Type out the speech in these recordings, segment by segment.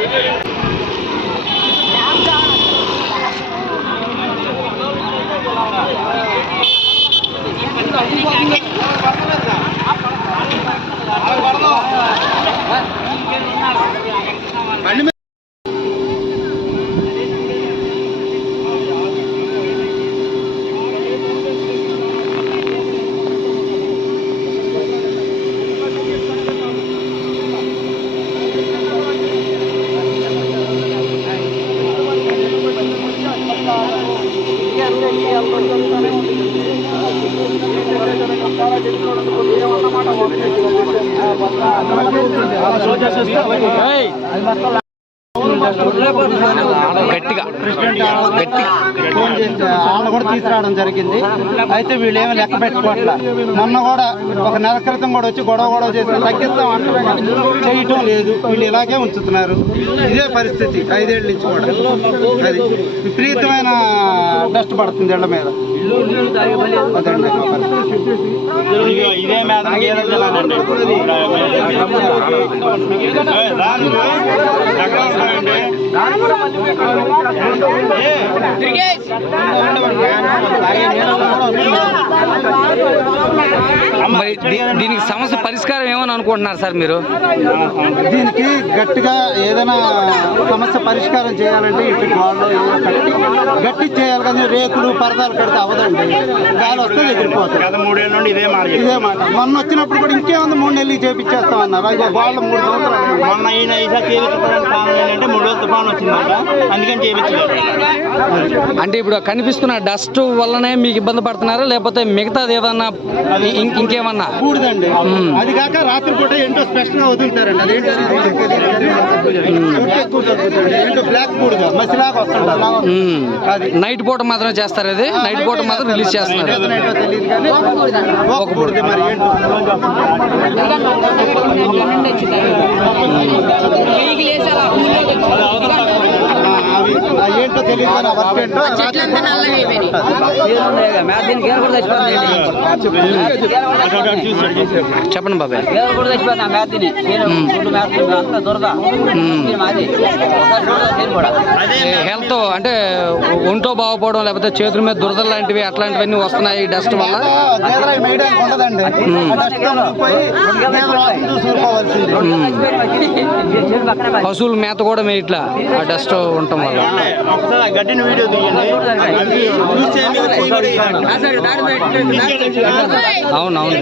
గట్టిగా గట్టిగా ఫోన్ చేసి వాళ్ళని కూడా తీసుకురావడం జరిగింది. అయితే వీళ్ళు ఏమి లెక్క పెట్టుకోవట్లా. మొన్న కూడా ఒక నెల క్రితం కూడా వచ్చి గొడవ గొడవ చేసి తగ్గిస్తాం చేయటం లేదు. వీళ్ళు ఇలాగే ఉంచుతున్నారు. ఇదే పరిస్థితి ఐదేళ్ళ నుంచి కూడా. అది విపరీతమైన డస్ట్ పడుతుంది ఇళ్ళ మీద. ఇదే గేదెలండి మరి దీనికి సమస్య పరిష్కారం ఏమని అనుకుంటున్నారు సార్ మీరు? దీనికి గట్టిగా ఏదైనా సమస్య పరిష్కారం చేయాలంటే ఇటు గోడలు గట్టి చేయాలి కానీ రేకులు పరదాలు కడితే అవదండి గాలి వస్తే ఎగిరిపోతుంది నుండి ఇదే మాట ఇదే మాట. మొన్న వచ్చినప్పుడు కూడా ఇంకేముంది? మూడు నెలలు చేపించేస్తాం అన్నారు అయ్యో వాళ్ళు మూడు సంవత్సరాలు. మొన్న ఈయన ఈసారి చేయించుకోవడానికి కారణం ఏంటంటే మూడు రోజులు తుఫాన్ వచ్చిందట. అందుకని చేయించలేదు. అంటే ఇప్పుడు కనిపిస్తున్న డస్ట్ వల్లనే మీకు ఇబ్బంది పడుతున్నారా? లేకపోతే మిగతాది ఏదన్నా ఇంకేమన్నా? అది కాక రాత్రిపూట ఏంటో స్పెషల్గా వదులుతారండి. అది ఏంటో బ్లాక్ మసిలాగా వస్తుంటారు. అది. నైట్ పూట మాత్రం చేస్తారు ఇది నైట్ పూట మాత్రం రిలీజ్ చేస్తున్నారు. ఏదైనా ఏంటో తెలియదు కానీ ఒక బూడిద మరి ఏంటో తెలియదు వర్క్ ఏంటో చెప్పండి బాబాయ్. దొరద హెల్త్ అంటే ఒంట్లో బాగుపడడం లేకపోతే చేతుల మీద దురదలు లాంటివి అట్లాంటివన్నీ వస్తున్నాయి డస్ట్ వల్ల. పశువుల మేత కూడా ఇట్లా ఆ డస్ట్ ఉండటం వల్ల. ఒకసారి ఆ గడ్డిని వీడియో తీయండి. చూస్తే మీకు చెయ్యి కూడా ఇవ్వండి. అవును అవును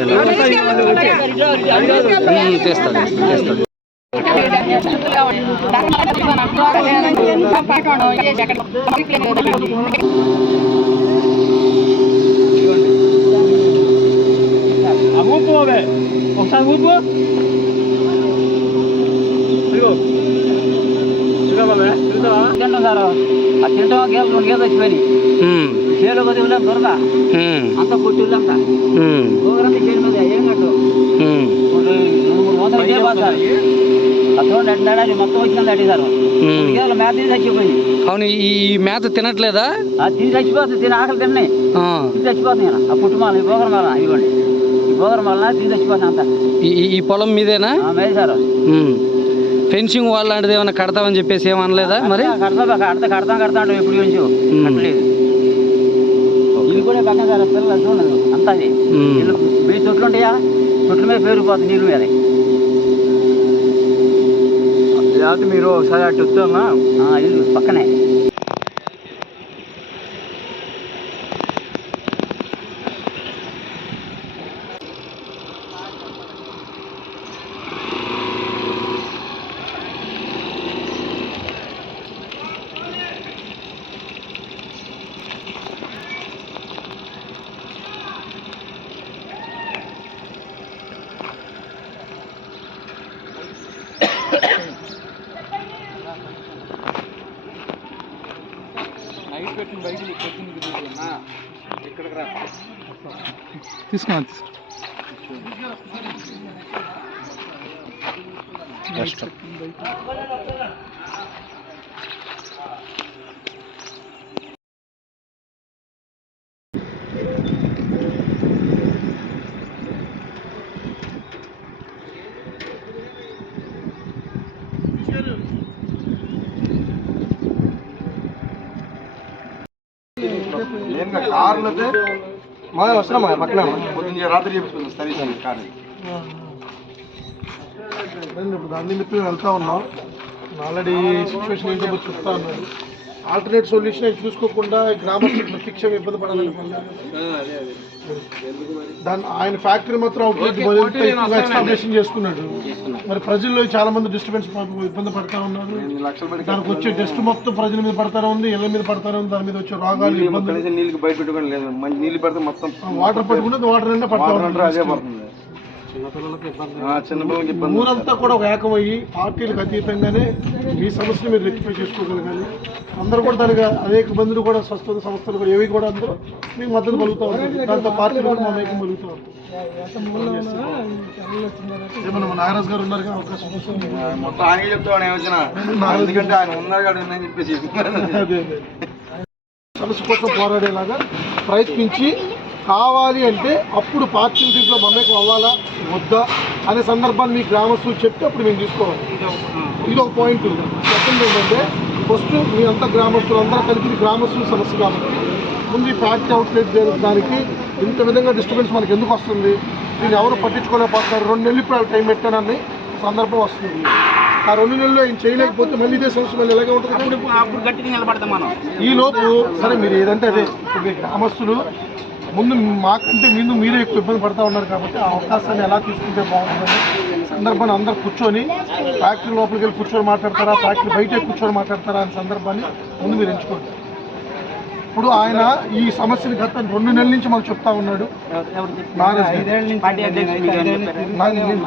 మ్మ్, తీస్తాడు తీస్తాడు ఒకసారి ఊపు ఇదిగో ఇదిగో. బాబాయ్ చూద్దామా తింటాం సార్ ఆ తింటాం గేదెలు రెండు గేదెలు చచ్చిపోయినాయి మ్మ్, చేలో కొద్ది వెళ్ళాం దొరద మ్మ్, అంతా కొట్టి వెళ్ళాంతా మీద ఏం కట్టు మూడు వందలు బాధ సార్ మొత్తం వచ్చింది అడిగి సార్ మ్మ్. గేదెలు మేత తిని చచ్చిపోయింది. అవును ఈ మేత తినట్లేదా? ఆ తిని చచ్చిపోతుంది తిని ఆకలి తిన్నాయి. తిని చచ్చిపోతుంది. ఆ పుట్టుమాల ఈ గోగరమాల ఇవ్వండి ఈ గోగరమాల తిని చచ్చిపోతుంది అంతా. ఈ పొలం మీదేనా? మేది సార్. ఫెన్సింగ్ వాల్ లాంటిది ఏమైనా కడతామని చెప్పేసి ఏమనలేదా మరి? కడతా కడతా కడతా కడతా అంటే ఎప్పుడు నుంచి ఇది కూడా పక్కన సార్ పిల్లలు చూడండి అంతా అది. చెట్లు ఉంటాయా? చెట్ల మీద పేరుకుపోతుంది నీళ్ళు మీద. లేకపోతే మీరు ఒకసారి అటు వస్తామా ఆ, ఇల్లు పక్కనే. Basmati. Kasztan. ఏం కార్లు మా వస్తున్నాం మా పక్కన పొద్దున్న రాత్రి చెప్పుకున్నాం కార్ ఇప్పుడు దాని నిమిత్తం వెళ్తా ఉన్నాం. ఆల్రెడీ సిచ్యువేషన్ ఏంటో చెప్తా ఉన్నారు ఆల్టర్నేట్ సొల్యూషన్ చూసుకోకుండా గ్రామస్తులు ప్రత్యక్షం ఇబ్బంది పడాలని దాని ఆయన ఫ్యాక్టరీ మాత్రం అవుట్లెట్ ఎస్టాబ్లిషన్ చేసుకున్నాడు. మరి ప్రజల్లో చాలా మంది డిస్టర్బెన్స్ ఇబ్బంది పడతా ఉన్నారు. దానికి వచ్చే డస్ట్ మొత్తం ప్రజల మీద పడతానే ఉంది ఇళ్ళ మీద పడతానే ఉంది దాని మీద వచ్చే రోగాలు నీళ్ళకి బయట పెట్టుకోవడం లేదు. నీళ్ళు పెడితే మొత్తం వాటర్ పట్టుకుంటే వాటర్ నిండా పడతా అంటారు అదే పడుతుంది. ఆ, చిన్న పిల్లలకి ఇబ్బంది. ఊరంతా కూడా ఒక ఏకమయ్యి పార్టీలకు అతీతంగానే మీ సమస్యను మీరు రెక్టిఫై చేసుకోగలగాలి అందరూ కూడా దానికి అనేక మందిని కూడా స్వస్థత సంస్థలు కూడా ఏవి కూడా అందరూ మీకు మద్దతు పలుకుతూ ఉంటుంది దాంతో పార్టీలు కూడా మమేకం పలుకుతూ ఉంటాయి ఏమన్నా మన నాగరాజ్ గారు ఉన్నారు కదా అవకాశం మొత్తం చెప్తాడు ఆయన వచ్చిన. ఎందుకంటే ఆయన ఉన్నారు కాబట్టి ఉందని చెప్పేసి. సమస్య కోసం పోరాడేలాగా ప్రయత్నించి కావాలి అంటే అప్పుడు పార్టీల దీంట్లో మమేకం అవ్వాలా? వద్దా? అనే సందర్భాన్ని మీ గ్రామస్తులు చెప్తే అప్పుడు మేము తీసుకోవాలి. ఇది ఒక పాయింట్ సెకండ్ ఏంటంటే ఫస్ట్ మీ అంతా గ్రామస్తులు అందరూ కలిపి గ్రామస్తుల సమస్య కాబట్టి. ముందు ఈ ఫ్యాక్టరీ అవుట్లెట్ దానికి ఇంత విధంగా డిస్టర్బెన్స్ మనకి ఎందుకు వస్తుంది? దీన్ని ఎవరు పట్టించుకోలేకపోతున్నారు? రెండు నెలలు ఇప్పుడు టైం పెట్టానని సందర్భం వస్తుంది. ఆ రెండు నెలలు ఆయన చేయలేకపోతే మళ్ళీ ఇదే సమస్య మళ్ళీ ఎలాగే ఉంటుంది ఈ లోపు సరే మీరు ఏదంటే అదే. ఇప్పుడు మీ గ్రామస్తులు ముందు మాకంటే ముందు మీరే ఎక్కువ ఇబ్బంది పడతా ఉన్నారు కాబట్టి ఆ అవకాశాన్ని ఎలా తీసుకుంటే బాగుంటుందని సందర్భాన్ని అందరూ కూర్చొని ఫ్యాక్టరీ లోపలికి వెళ్ళి కూర్చొని మాట్లాడతారా? ఫ్యాక్టరీ బయట కూర్చొని మాట్లాడతారా అనే సందర్భాన్ని ముందు మీరు ఎంచుకోండి. ఇప్పుడు ఆయన ఈ సమస్యని గత రెండు నెలల నుంచి మాకు చెప్తా ఉన్నాడు.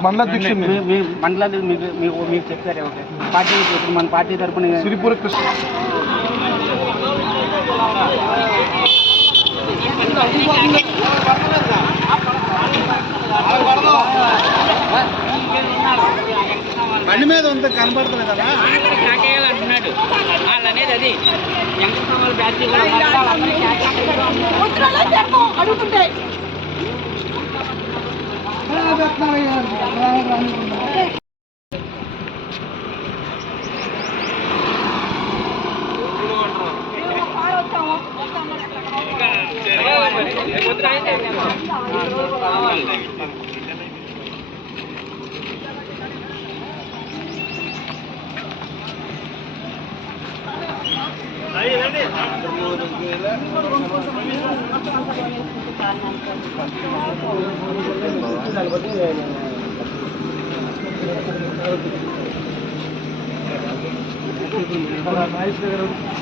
మండల అధ్యక్షుడు సిరిపుర కృష్ణ. బండి మీద కనబడుతుంది కదా. అంటున్నాడు వాళ్ళు అనేది అది వెంకటస్వామి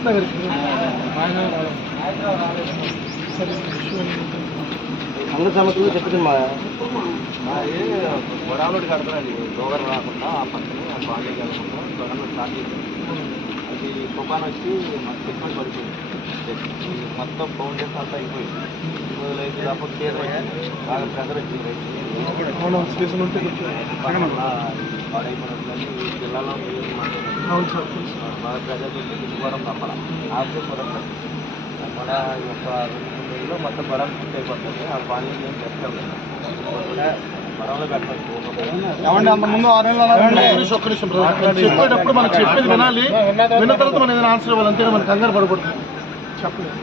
గారు సమస్యలు చెప్తుంది మా గొడవలు కడతారండి రాకుండా ఆ పక్కన ఆ బాగా కలగకుండా గొడవలు స్టార్ట్ చేశారు అది తుఫాన్ వచ్చి మాకు పెట్టుబడి పడిపోయింది మొత్తం ఫౌండేషన్ అంతా అయిపోయింది రోజులైతే తప్ప కేర్ బాగా ప్రెజర్ వచ్చింది అవును స్టేషన్ ఉంటే అవును సార్. ప్రెజర్ పెట్టి తీసుకోవడం తప్పల ఆఫ్టర్ కూడా మన యొక్క నెలల్లో మొత్తం గొడవ పూర్తి అయిపోతుంది ఆ పానీ ఏం నిమిషం, ఒక్క నిమిషం బ్రదర్. చెప్పేటప్పుడు మనకు చెప్పేది వినాలి. విన్న తర్వాత మనం ఏదైనా ఆన్సర్ ఇవ్వాలి. అంతేనా? మనకు కంగారు పడకూడదు. చెప్పలేదు.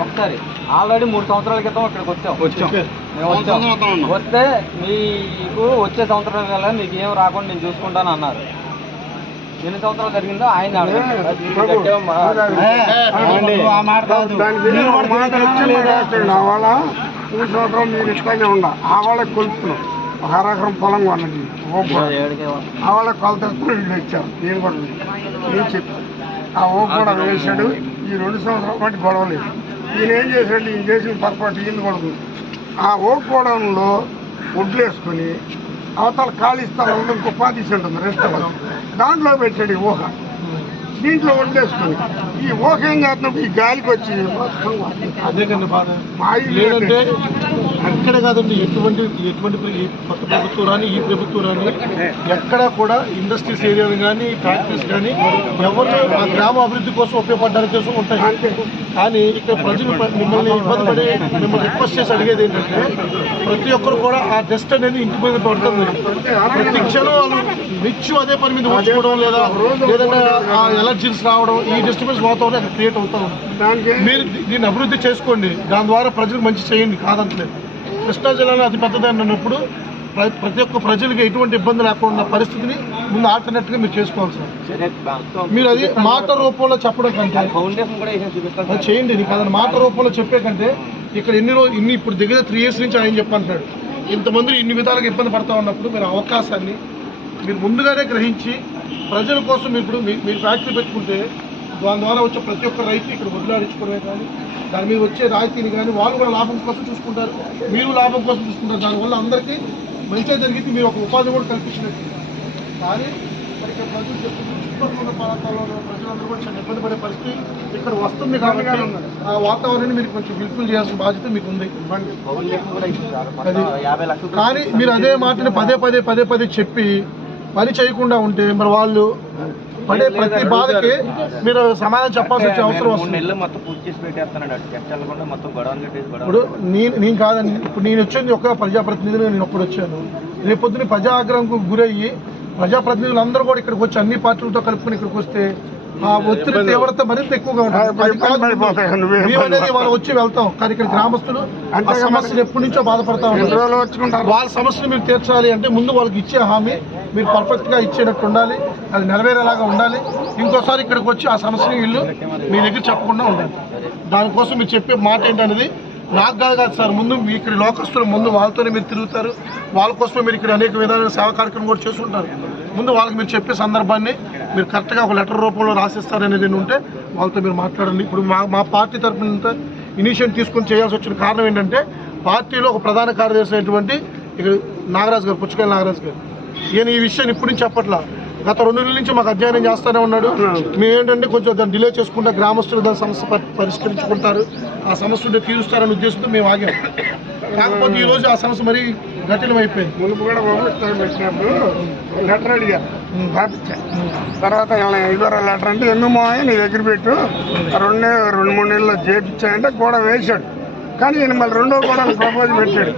ఒకసారి ఆల్రెడీ మూడు సంవత్సరాల క్రితం ఇక్కడికి వచ్చాం. వచ్చాం. వస్తే మీకు వచ్చే సంవత్సరం కల్లా మీకు ఏం రాకుండా నేను చూసుకుంటాను అన్నారు. ఎన్ని సంవత్సరాలు జరిగిందో ఆయన మూడు సంవత్సరాలు మీరు ఇష్టంగా ఉండ ఆ వాళ్ళకి కొలుపుతున్నాం ఒక అరకరం పొలం కొన్నది ఆ వీళ్ళు ఇచ్చారు. నేను కూడా నేను చెప్పాను. ఆ ఓ కూడా వేసాడు ఈ రెండు సంవత్సరాల బట్టి గొడవ లేదు ఈయన ఏం చేశాడు? ఈయన చేసిన పొరపాటు ఈయన కొడుకు ఆ ఓ గోడంలో ఒడ్లు వేసుకొని అవతల ఖాళీ స్థలంలో ఇంకో పాతీసి ఉంటుంది రెస్టారెంట్ దాంట్లో పెట్టాడు ఊహ. దీంట్లో వండేసుకుని ఈ ఓకేం చేస్తున్నప్పుడు ఈ గాలికి వచ్చి అదే కన్నా బాధ. మా ఇల్లు లేదంటే అక్కడే కాదండి ఎటువంటి ఎటువంటి కొత్త ప్రభుత్వం రాని ఈ ప్రభుత్వం రాని ఎక్కడ కూడా ఇండస్ట్రీస్ ఏరియాలు కానీ ఫ్యాక్టరీస్ కానీ ఎవరు ఆ గ్రామ అభివృద్ధి కోసం ఉపయోగపడడానికి కోసం ఉంటాయి. కానీ ఇక్కడ ప్రజలు మిమ్మల్ని ఇబ్బంది పడి మిమ్మల్ని రిక్వెస్ట్ చేసి అడిగేది ఏంటంటే ప్రతి ఒక్కరు కూడా ఆ డస్ట్ అనేది ఇంటి మీద పడుతుంది. ప్రతి క్షణం వాళ్ళు నిత్యం అదే పని మీద ఉంచుకోవడం లేదా లేదంటే ఆ ఎలర్జీస్ రావడం ఈ డిస్టర్బెన్స్ వాతావరణం అక్కడ క్రియేట్ అవుతా ఉంది. మీరు దీ- దీన్ని అభివృద్ధి చేసుకోండి. దాని ద్వారా ప్రజలకు మంచి చేయండి. కాదంటలేదు. కృష్ణా జిల్లాలో అతి పెద్దదని అన్నప్పుడు ప్ర- ప్రతి ఒక్క ప్రజలకు ఎటువంటి ఇబ్బంది లేకుండా పరిస్థితిని ముందు ఆల్టర్నేట్గా మీరు చేసుకోవాలి సార్. మీరు అది మాట రూపంలో చెప్పడం కంటే ఫౌండేషన్ కూడా వేసేసి చూపిస్తాను అది చేయండి. నీకు అదని మాట రూపంలో చెప్పే కంటే ఇక్కడ ఎన్ని రోజు ఇన్ని ఇప్పుడు దగ్గర త్రీ ఇయర్స్ నుంచి ఆయన చెప్పంటున్నాడు ఇంతమంది ఇన్ని విధాలుగా ఇబ్బంది పడతా ఉన్నప్పుడు మీరు అవకాశాన్ని మీరు ముందుగానే గ్రహించి ప్రజల కోసం ఇప్పుడు మీ- మీరు ఫ్యాక్టరీ పెట్టుకుంటే దాని ద్వారా వచ్చే ప్రతి ఒక్క రైతు ఇక్కడ వదిలాడించుకోవడమే కానీ దాని మీద వచ్చే రాయితీని కానీ వాళ్ళు కూడా లాభం కోసం చూసుకుంటారు మీరు లాభం కోసం చూసుకుంటారు. దానివల్ల అందరికీ మంచిగా జరిగింది. మీరు ఒక ఉపాధి కూడా కల్పించినట్టు కానీ మరి ఇక్కడ ప్రజలు చెప్తున్న చుట్టుపక్కల ఉన్న ప్రాంతాల్లో ఉన్న ప్రజలందరూ కూడా చాలా ఇబ్బంది పడే పరిస్థితి ఇక్కడ వస్తుంది కాబట్టి ఆ వాతావరణాన్ని మీరు కొంచెం ఫుల్ఫిల్ చేయాల్సిన బాధ్యత మీకు ఉంది. కానీ మీరు అదే మాటని పదే పదే పదే పదే చెప్పి పని చేయకుండా ఉంటే మరి వాళ్ళు పడే ప్రతి బాధకి మీరు సమాధానం చెప్పాల్సి వచ్చే అవసరం వస్తుంది. ఇప్పుడు నేను నేను కాదండి ఇప్పుడు నేను వచ్చింది ఒక ప్రజాప్రతినిధిగా నేను ఒప్పుడు వచ్చాను. రేపొద్దున ప్రజా ఆగ్రహంకు గురయ్యి ప్రజాప్రతినిధులు అందరూ కూడా ఇక్కడికి వచ్చి అన్ని పార్టీలతో కలుపుకొని ఇక్కడికి వస్తే ఆ ఒత్తిడి తీవ్రత మరింత ఎక్కువగా ఉంటుంది. అనేది వాళ్ళు వచ్చి వెళ్తాం. కానీ ఇక్కడ గ్రామస్తులు ఆ సమస్యలు ఎప్పటి నుంచో బాధపడతా ఉంటారు వాళ్ళ సమస్యను మీరు తీర్చాలి అంటే ముందు వాళ్ళకి ఇచ్చే హామీ మీరు పర్ఫెక్ట్గా ఇచ్చేటట్టు ఉండాలి. అది నెరవేరేలాగా ఉండాలి. ఇంకోసారి ఇక్కడికి వచ్చి ఆ సమస్యని వీళ్ళు మీ దగ్గర చెప్పకుండా ఉండాలి దానికోసం మీరు చెప్పే మాట ఏంటనేది నాకు కాదు కాదు సార్ ముందు మీ ఇక్కడ లోకస్తులు ముందు వాళ్ళతోనే మీరు తిరుగుతారు. వాళ్ళ కోసమే మీరు ఇక్కడ అనేక విధాలైన సేవా కార్యక్రమం కూడా చేస్తుంటారు. ముందు వాళ్ళకి మీరు చెప్పే సందర్భాన్ని మీరు కరెక్ట్గా ఒక లెటర్ రూపంలో రాసిస్తారు అనేది ఉంటే వాళ్ళతో మీరు మాట్లాడండి. ఇప్పుడు మా మా పార్టీ తరఫున ఇనిషియేటివ్ తీసుకొని చేయాల్సి వచ్చిన కారణం ఏంటంటే పార్టీలో ఒక ప్రధాన కార్యదర్శి అయినటువంటి ఇక్కడ నాగరాజు గారు పుచ్చకాయల నాగరాజు గారు. ఈయన ఈ విషయాన్ని ఇప్పుడు నుంచి చెప్పట్లా గత రెండు నెలల నుంచి మాకు అధ్యయనం చేస్తూనే ఉన్నాడు మేము ఏంటంటే కొంచెం దాన్ని డిలే చేసుకుంటే గ్రామస్తులు దాని సమస్య పరి- పరిష్కరించుకుంటారు ఆ సమస్య ఉంటే తీరుస్తారనే ఉద్దేశంతో మేము ఆగాం కాకపోతే ఈ రోజు ఆ సమస్య మరీ జటిలం అయిపోయింది మునుపు కూడా పెట్టినప్పుడు లెటర్ అడిగా పంపించా తర్వాత ఏమైనా ఇదివరకు లెటర్ అంటే ఎందుమో నీ దగ్గర పెట్టు రెండు రెండు మూడు నెలల్లో చేపించాయంటే గోడ వేశాడు కానీ ఈయన మళ్ళీ రెండో గోడ ప్రపోజ్ పెట్టాడు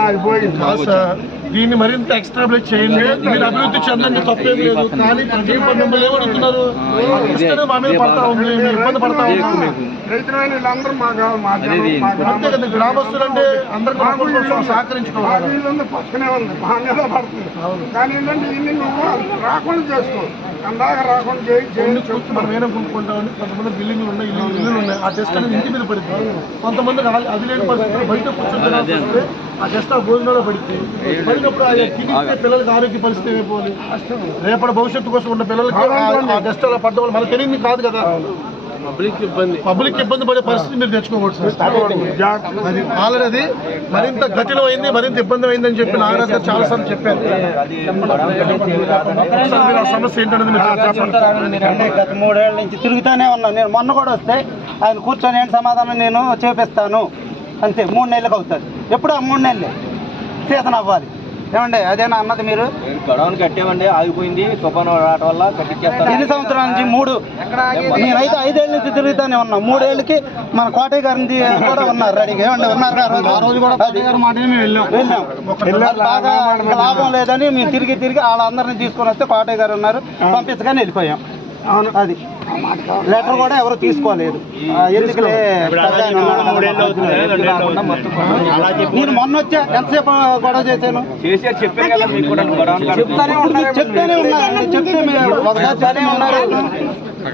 అది పోయింది కాదు సార్ దీన్ని మరింత ఎక్స్ట్రాబులేట్ చేయండి. మీరు అభివృద్ధి చెందండి. తప్పేం లేదు. కానీ ప్రజలు మిమ్మల్ని కష్టమే మా మీద పడతా ఉంది. మీరు ఇబ్బంది పడతా మా అంతే కదా గ్రామస్తులు అంటే అందరికీ సహకరించుకోవాలి. వీళ్ళందరూ పక్కనే ఉంది మా మీద పడుతుంది. కానీ ఏంటంటే ఇన్ని నువ్వు రాకుండా చేసుకో. అందాక రాకుండా చేయి కొన్ని చేయి చూసి మనం ఏమైనా కొనుక్కుంటామని కొంతమంది బిల్డింగ్లు ఉన్నాయి ఇల్లు ఉన్నాయి ఆ అనేది ఇంటి మీద పడుతుంది కొంతమంది అది- లేని పరిస్థితుల్లో బయట వస్తే ఆ టెస్ట్ ఆ భోజనంలో పడితే పిల్లలకి ఆరోగ్య పరిస్థితి రేపటి భవిష్యత్తు కోసం ఉన్న పిల్లలకి టెస్ట్ అలా పడ్డ వాళ్ళు మనకు తెలియదు కాదు కదా. పబ్లిక్ ఇబ్బంది. పడే పరిస్థితి మీరు తెచ్చుకోకూడదు సార్. అది ఆల్రెడీ అది మరింత గతిలో అయింది మరింత ఇబ్బంది అయిందని చెప్పి నాగరాజ్ గారు చాలా సార్లు చెప్పారు మీరు సమస్య ఏంటనేది గత మూడేళ్ళ నుంచి తిరుగుతూనే ఉన్నాను నేను మొన్న కూడా వస్తే ఆయన కూర్చొని ఏంటి సమాధానం నేను చేపిస్తాను. అంతే మూడు నెలలకు అవుతుంది ఎప్పుడు ఆ మూడు నెలలే. సీజన్ అవ్వాలి ఏమండి అదేనా అన్నది మీరు? గొడవను కట్టేవండి ఆగిపోయింది తుఫాను రావడం వల్ల ఎన్ని సంవత్సరాల నుంచి మూడు? నేనైతే ఐదేళ్ళ నుంచి తిరుగుతానే ఉన్నా. మూడేళ్ళకి మన కోటయ్య గారిని కూడా ఉన్నారు. రెడీగా ఏమండి? ఉన్నారు కదా ఆ రోజు కూడా గారి వెళ్ళాం. బాగా లాభం లేదని మేము తిరిగి తిరిగి వాళ్ళందరినీ తీసుకొని వస్తే కోటయ్య గారు ఉన్నారు. పంపించగానే వెళ్ళిపోయాం. అవును. అది. లెటర్ కూడా ఎవరు తీసుకోలేదు. ఎందుకులే నేను మొన్న వచ్చా ఎంతసేపు గొడవ చేశాను? కూడా గొడవను చెప్తానే చెప్తానే ఉన్నారండి చెప్తే ఒకసారి చెప్తానే ఉన్నారు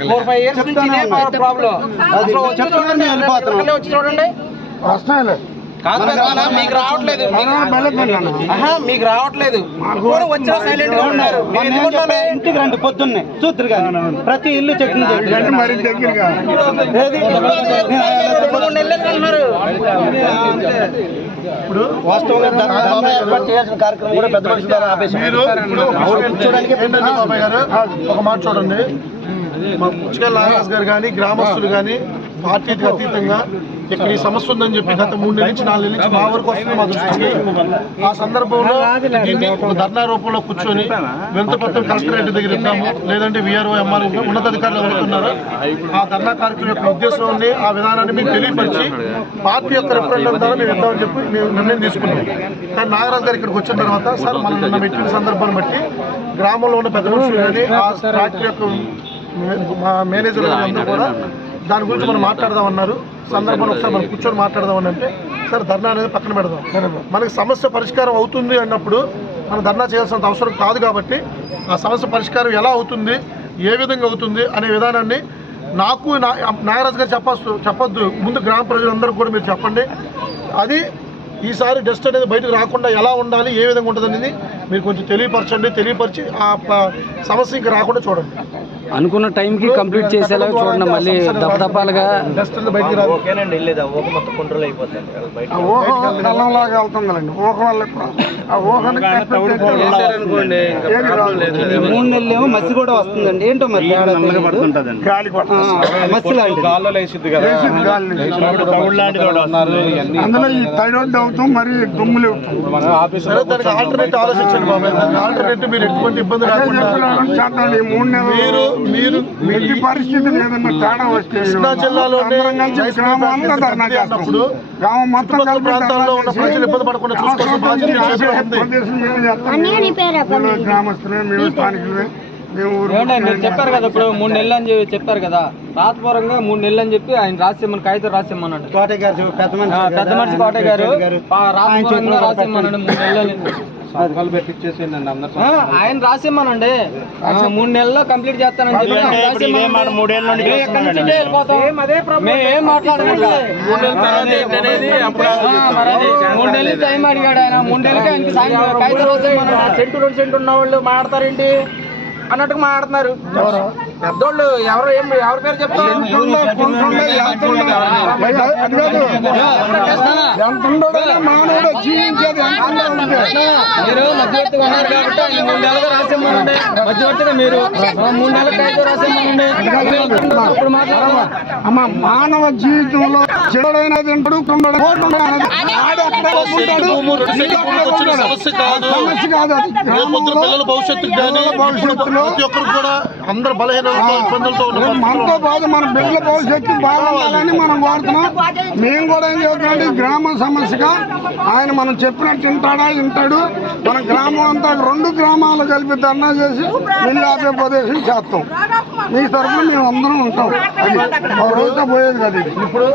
ఫోర్ ఫైవ్ ఇయర్స్ నుంచి ఇదే ప్రాబ్లం అది చెప్తున్నారని వెళ్ళిపోతున్నాం. వచ్చి చూడండి. కాదు పెద్దనా, మీకు రావట్లేదు. మీకు రావట్లేదు. వచ్చినా సైలెంట్గా ఉన్నారు? ఇంటికి రండి పొద్దున్నే. చూద్దరు కానీ ప్రతి ఇల్లు ఇప్పుడు వాస్తవంగా ఏర్పాటు చేయాల్సిన కార్యక్రమం కూడా పెద్ద మనుషులు కూర్చోడానికి బాబాయ్ గారు. ఒక మాట చూడండి. మా పుచ్చకాయల నాగరాజు గారు కానీ గ్రామస్తులు కానీ పార్టీకి అతీతంగా ఇక్కడ ఈ సమస్య ఉందని చెప్పి గత మూడు నెలల నుంచి నాలుగు నెలల నుంచి మా వరకు వస్తుంది మా దృష్టికి ఆ సందర్భంలో దీన్ని ధర్నా రూపంలో కూర్చొని వెంతపత్రం కలెక్టరేట్ దగ్గర ఇద్దాము లేదంటే విఆర్ఓ ఎంఆర్ఓ ఉన్నతాధికారులు ఎవరుతున్నారో ఆ ధర్నా కార్యక్రమం యొక్క ఉద్దేశాన్ని ఆ విధానాన్ని మీకు తెలియపరిచి పార్టీ యొక్క రిఫరెండం ద్వారా మేము ఇద్దామని చెప్పి మేము నిర్ణయం తీసుకున్నాం. కానీ నాగరాజు గారు ఇక్కడికి వచ్చిన తర్వాత సార్ మనం నిన్న పెట్టిన సందర్భాన్ని బట్టి గ్రామంలో ఉన్న పెద్ద మనుషులు కానీ ఆ ఫ్యాక్టరీ యొక్క మా మేనేజర్ అందరూ కూడా దాని గురించి మనం మాట్లాడదామన్నారు సందర్భంలో ఒకసారి మనం కూర్చొని మాట్లాడదామని అంటే సార్ ధర్నా అనేది పక్కన పెడదాం. మనకి సమస్య పరిష్కారం అవుతుంది అన్నప్పుడు మనం ధర్నా చేయాల్సినంత అవసరం కాదు కాబట్టి ఆ సమస్య పరిష్కారం ఎలా అవుతుంది ఏ విధంగా అవుతుంది అనే విధానాన్ని నాకు నాగరాజు గారు చెప్పొచ్చు చెప్పొద్దు. ముందు గ్రామ ప్రజలందరూ కూడా మీరు చెప్పండి. అది ఈసారి డస్ట్ అనేది బయటకు రాకుండా ఎలా ఉండాలి ఏ విధంగా ఉంటుంది అనేది మీరు కొంచెం తెలియపరచండి. తెలియపరిచి ఆ సమస్య ఇంకా రాకుండా చూడండి. అనుకున్న టైంకి కంప్లీట్ చేసేలా చూడండి మళ్ళీ దపదపాలుగా ఆ ఈ మూడు నెలలు ఏమో మసి కూడా వస్తుందండి. ఏంటో మరి తేడా తెలియదు. ఆ, మసి లాంటిది. అందులో ఈ థైరాయిడ్ అవుతాం మరి దుమ్ములు సరే దానికి ఆల్టర్నేట్ ఆలోచించండి బాబాయ్. దానికి ఆల్టర్నేట్ మీరు ఎటువంటి ఇబ్బంది రాకుండా మీరు మీరు మీ పరిస్థితి ఏదన్నా తేడా వస్తే కృష్ణా జిల్లాలోనే గ్రామం అన్నప్పుడు మొత్తం కలిపి ప్రాంతాల్లో ఉన్న ప్రజలు ఇబ్బంది పడకుండా చూసుకోవాల్సిన బాధ్యత గ్రామస్తులే మేము స్థానికులే మీరు చెప్పారు కదా ఇప్పుడు మూడు నెలలు అని చెప్పి చెప్పారు కదా. రాతపూర్వంగా మూడు నెలలు అని చెప్పి ఆయన రాసిమ్మని కాగితం రాసిమ్మన్నాడు పెద్ద మనిషి పెద్ద మనిషి కోటయ్య గారు రాసిమ్మన్నాడు మూడు నెలలు పెట్టించేసేయండి అందరు ఆయన రాసిమ్మనండి మూడు నెలల్లో కంప్లీట్ చేస్తానని చెప్పి ఆయన రాసిమ్మనండి. మేము ఎక్కడి నుంచి ఇటే వెళ్ళిపోతాం. మేము ఏం మాట్లాడలేదు మూడు నెలల తర్వాత ఏంటనేది అప్పుడు మూడు నెలలు టైం అడిగాడు ఆయన. మూడు నెలలకి ఆయనకి సాయం- కాగితం రాసిమ్మన్నాడు సెంటు రెండు సెంటు ఉన్న వాళ్ళు మాట్లాడతారేంటి? అన్నట్టుగా మాట్లాడుతున్నారు. పెద్దోళ్ళు ఎవరు ఏం ఎవరి పేరు చెప్తారు మానవుడు జీవించేది. మీరు మధ్యవర్తిగా ఉన్నారు కాబట్టి మూడు నెలలుగా రాసిమ్మనండి మధ్యవర్తిగా మీరు మూడు నెలల కాగితం రాసిమ్మనండి ఇప్పుడు మాట్లాడమా అమ్మ మానవ జీవితంలో చెడుడైన తింటాడు కొండడు. సమస్య కాదు పిల్లల భవిష్యత్తులో ప్రతి ఒక్కరు కూడా అందరు ఇబ్బందులతో రేపు మనతో పాటు మన బిడ్డల భవిష్యత్తు బాగుండాలని మనం కోరుతున్నాం. మేము కూడా ఏం చేస్తున్నాం గ్రామ సమస్యగా ఆయన మనం చెప్పినట్టు వింటాడా వింటాడు. మన గ్రామం అంతా రెండు గ్రామాలు కలిపి ధర్నా చేసి బిల్లు ఆపే ప్రదేశం చేస్తాం. మీ తరఫున మేము అందరం ఉంటాం. అది ఒక రోజుతో పోయేది కదా ఇప్పుడు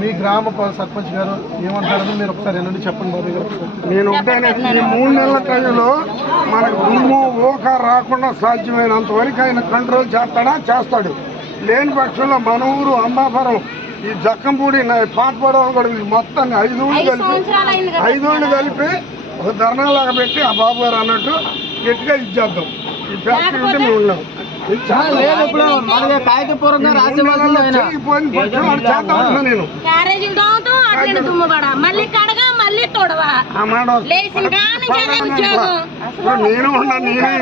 మీ గ్రామ సర్పంచ్ గారు ఏమంటారని మీరు ఒకసారి ఎల్లుండి చెప్పండి బాబు గారు. నేను ఒకటే ఈ మూడు నెలల టైంలో మనకు దుమ్ము ఊక రాకుండా సాధ్యమైనంత వరకు ఆయన కంట్రోల్ చేస్తాడా? చేస్తాడు. లేని పక్షంలో మన ఊరు అంబాపురం ఈ జక్కంపూడి పాతపడవ కూడా మొత్తాన్ని ఐదు ఊళ్ళు కలిపి ఐదు ఊళ్ళు కలిపి ఒక ధర్నాలాగా పెట్టి ఆ బాబు గారు అన్నట్టు గట్టిగా ఇచ్చేద్దాం. ఈ ఫ్యాక్టరీ ఉంటే మేము ఉన్నాం. నేను. మళ్ళీ తొడవా. లేచిన ఉద్యోగం నేను ఉన్నా నేనే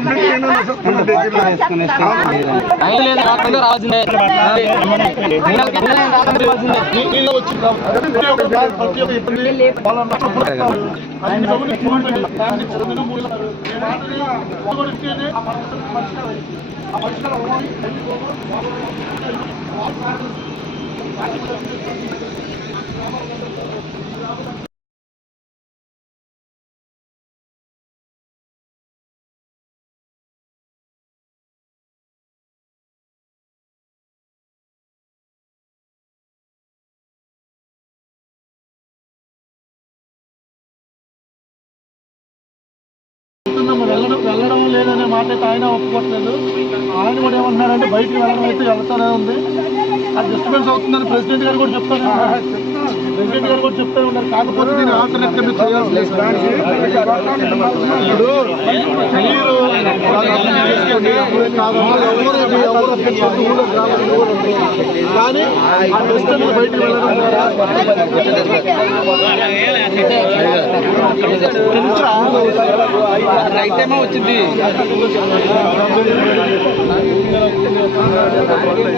మాట అయితే ఆయన ఒప్పుకోవట్లేదు. ఆయన కూడా ఏమంటున్నారంటే బయటికి వెళ్ళడం అయితే వెళ్తానే ఉంది. అది డిస్టర్బెన్స్ అవుతుందని ప్రెసిడెంట్ గారు కూడా చెప్తారు. ప్రెసిడెంట్ గారు కూడా చెప్తా ఉన్నారు కాకపోతే నేను ఆల్టర్నేట్ మీరు చేయాల్సి ఇప్పుడు మీరు కానీ ఆ టెస్ట్ బయటకు వెళ్ళడం రైట్ వచ్చింది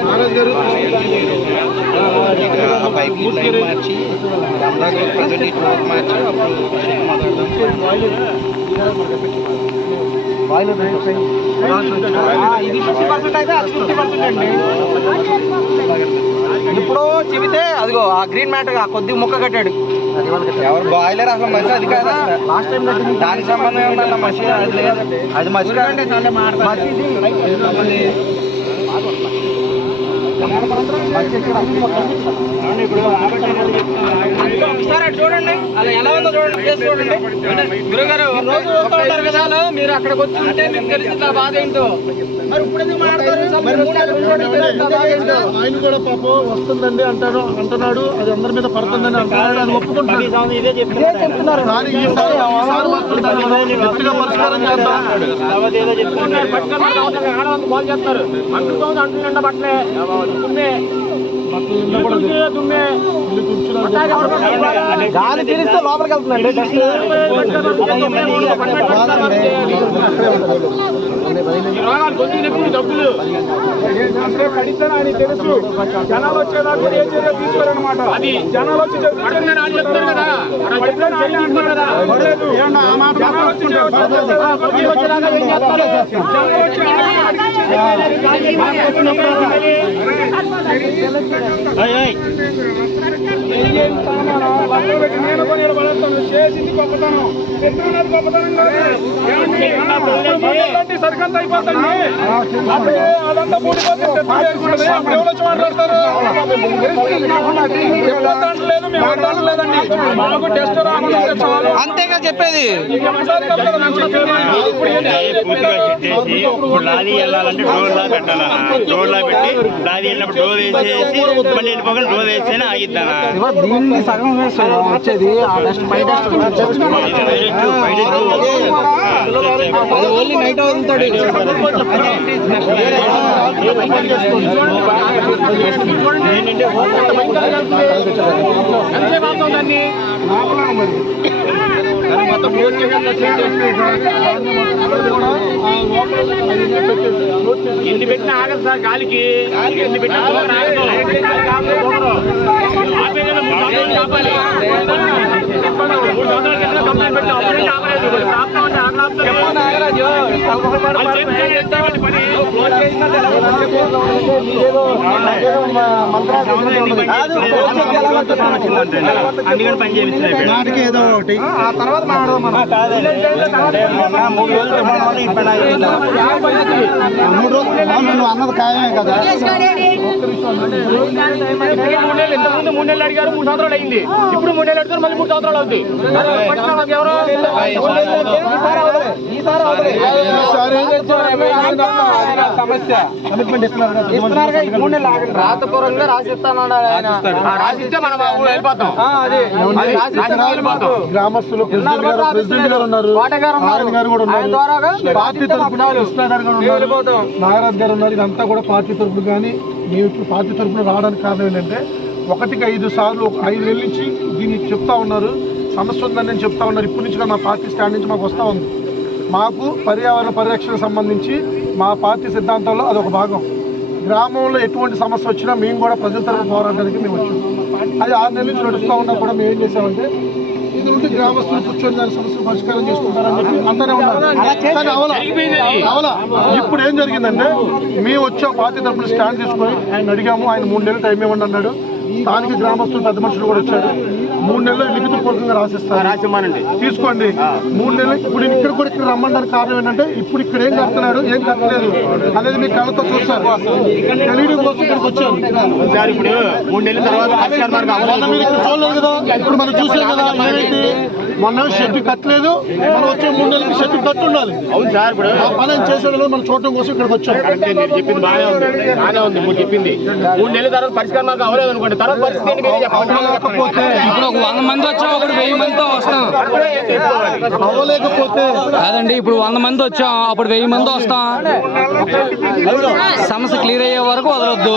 మహారాజ్ గారు ఇది ఫిఫ్టీ పర్సెంట్ అయితే అది ఫిఫ్టీ పర్సెంట్ అండి ఇప్పుడు చెబితే అదిగో ఆ గ్రీన్ మ్యాట్ ఆ కొద్ది ముక్క కట్టాడు. ఎవరు బాయిలర్ అసలు మనిషి అది కాదు లాస్ట్ టైం దానికి సంబంధం ఏమన్నా మనిషి అది లేదు. అది మనిషి కాదండి మనిషిది ఒకసారి చూడండి అలా ఎలా ఉందో చూడండి ప్లేస్ చూడండి గురుగారు రోజు వస్తూ ఉంటారు కదా అలా మీరు అక్కడికి వచ్చి ఉంటే మీకు తెలిసింది ఆ బాధ ఏంటో మరి ఇప్పుడు ఆయన కూడా పాపం వస్తుందండి అంటాడు అంటున్నాడు అది అందరి మీద పడుతుందని అంటున్నాడు అది ఒప్పుకుంటున్నాడు ఇదే చెప్తున్నారు చేస్తారు అంటు నిండా బట్టలే దుమ్మే దుమ్మే. గాలి తెలిస్తే లోపలికి వెళ్తుందండి ఆయన తెలుసు జనాలు వచ్చేదాకా ఏ చర్య తీసుకోరనమాట అది జనాలు వచ్చి. జనాలు వచ్చి చేసింది గొప్పతనం గొప్పతనం కాదు సరికంత అయిపోతుంది అదంతా అప్పుడు ఎవరు వచ్చి మాట్లాడతారు లేదు మేము లేదండి మాకు టెస్ట్ రాకుండా ఉంటే చాలు అంతేగా చెప్పేది. ఇప్పుడు ఏంటి? వెళ్ళాలంటే డోర్లా పెట్టాలన్నా డోర్లా పెట్టి లారీ వెళ్ళినప్పుడు డోర్ వేసేసి మళ్ళీ వెళ్ళిపోకుండా డోర్ వేస్తేనే ఆగిద్దానా దీన్ని సగం వచ్చేది ఆ డస్ట్ పై డస్ట్ అది ఓన్లీ నైట్ వదులుతాడు ఎన్ని పెట్టినా ఆగదు సార్ గాలికి. ఎన్ని పెట్టినా ఆగదు. నాటికి ఏదో ఒకటి ఆ తర్వాత మూడు రోజులు మూడు రోజులు నువ్వు అన్నది ఖాయమే కదా మూడు నెలలు అడిగారు మూడు సంవత్సరాలు అయింది. ఇప్పుడు మూడు నెలలు అడిగారు మళ్ళీ మూడు సంవత్సరాలు అవుతుంది ఉంది రాతపూర్వకంగా రాసిస్తానన్నాడు ఆయన రాసిస్తే మనం వెళ్ళిపోతాం గ్రామస్తులు ప్రెసిడెంట్ గారు ఉన్నారు గారు గారు కూడా ఉన్నారు పార్టీ తరఫున కృష్ణ గారు ఉన్నారు నాగరాజ్ గారు ఉన్నారు ఇదంతా కూడా పార్టీ తరఫున కానీ మేము ఇప్పుడు పార్టీ తరఫున రావడానికి కారణం ఏంటంటే ఒకటికి ఐదు సార్లు ఐదు నెలల నుంచి దీన్ని చెప్తా ఉన్నారు. సమస్య ఉందని నేను చెప్తా ఉన్నారు. ఇప్పటి నుంచి మా పార్టీ స్టాండ్ నుంచి మాకు వస్తూ ఉంది. మాకు పర్యావరణ పరిరక్షణ సంబంధించి మా పార్టీ సిద్ధాంతంలో అదొక భాగం. గ్రామంలో ఎటువంటి సమస్య వచ్చినా మేము కూడా ప్రజల తరఫున పోరాడడానికి మేము వచ్చాం. అది ఆరు నెలల నుంచి నడుస్తూ ఉన్నా కూడా మేము ఏం చేసామంటే ఇది ఉంటే గ్రామస్తులు కూర్చొని దాని సమస్యలు పరిష్కారం చేసుకుంటారని చెప్పి అంతానే ఉన్నారు. ఇప్పుడు ఏం జరిగిందంటే మేము వచ్చాం పార్టీ తరఫున స్టాండ్ తీసుకొని ఆయన అడిగాము ఆయన మూడు నెలలు టైం ఇవ్వండి అన్నాడు. స్థానిక గ్రామస్తులు పెద్ద మనుషులు కూడా వచ్చారు. మూడు నెలలు లిఖిత పూర్వకంగా రాసిస్తారు. రాసిమ్మానండి. తీసుకోండి. మూడు నెలలు ఇప్పుడు ఇక్కడ కూడా ఇక్కడ రమ్మడానికి కారణం ఏంటంటే ఇప్పుడు ఇక్కడ ఏం కడుతున్నాడు ఏం కట్టలేదు అనేది మీ కళ్ళతో చూస్తారు. తెలియడం కోసం ఇక్కడికి వచ్చాను. ఇప్పుడు మూడు నెలల తర్వాత చూడలేదు కదా. ఇప్పుడు మనం చూసాం కదా ఏమైంది మొన్న షెడ్ కట్టలేదు. మనం వచ్చే మూడు నెలలకి షెడ్ కట్టి ఉండాలి. అవును సార్ ఇప్పుడు ఆ పని చేసాడు లేదు మనం చూడటం కోసం ఇక్కడికి వచ్చాం. చెప్పింది బాగానే ఉంది. బాగానే ఉంది మీరు చెప్పింది. మూడు నెలల తర్వాత పరిష్కారం నాకు అవ్వలేదు అనుకోండి. తర్వాత పరిస్థితి ఏంటి మీరే ఇప్పుడు ఒక వంద మంది వచ్చాం ఒకటి వెయ్యి మందితో వస్తాం. అవ్వలేకపోతే కాదండి ఇప్పుడు వంద మంది వచ్చాం అప్పుడు వెయ్యి మంది వస్తాం. సమస్య క్లియర్ అయ్యే వరకు వదలొద్దు.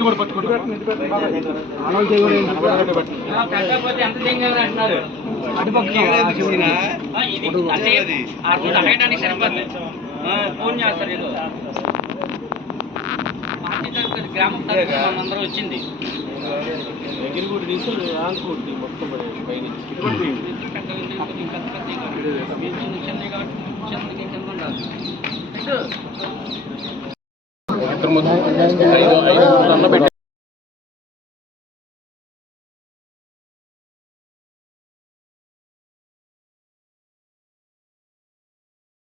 కూడా పట్టుకోండి పెట్టకపోతే ఎంత సరిపోతుంది ఫోన్ చేస్తారు గ్రామ మనందరూ వచ్చింది చిన్నది కాబట్టి చిన్నది కింద ఐదు ఐదు అన్న పెట్టి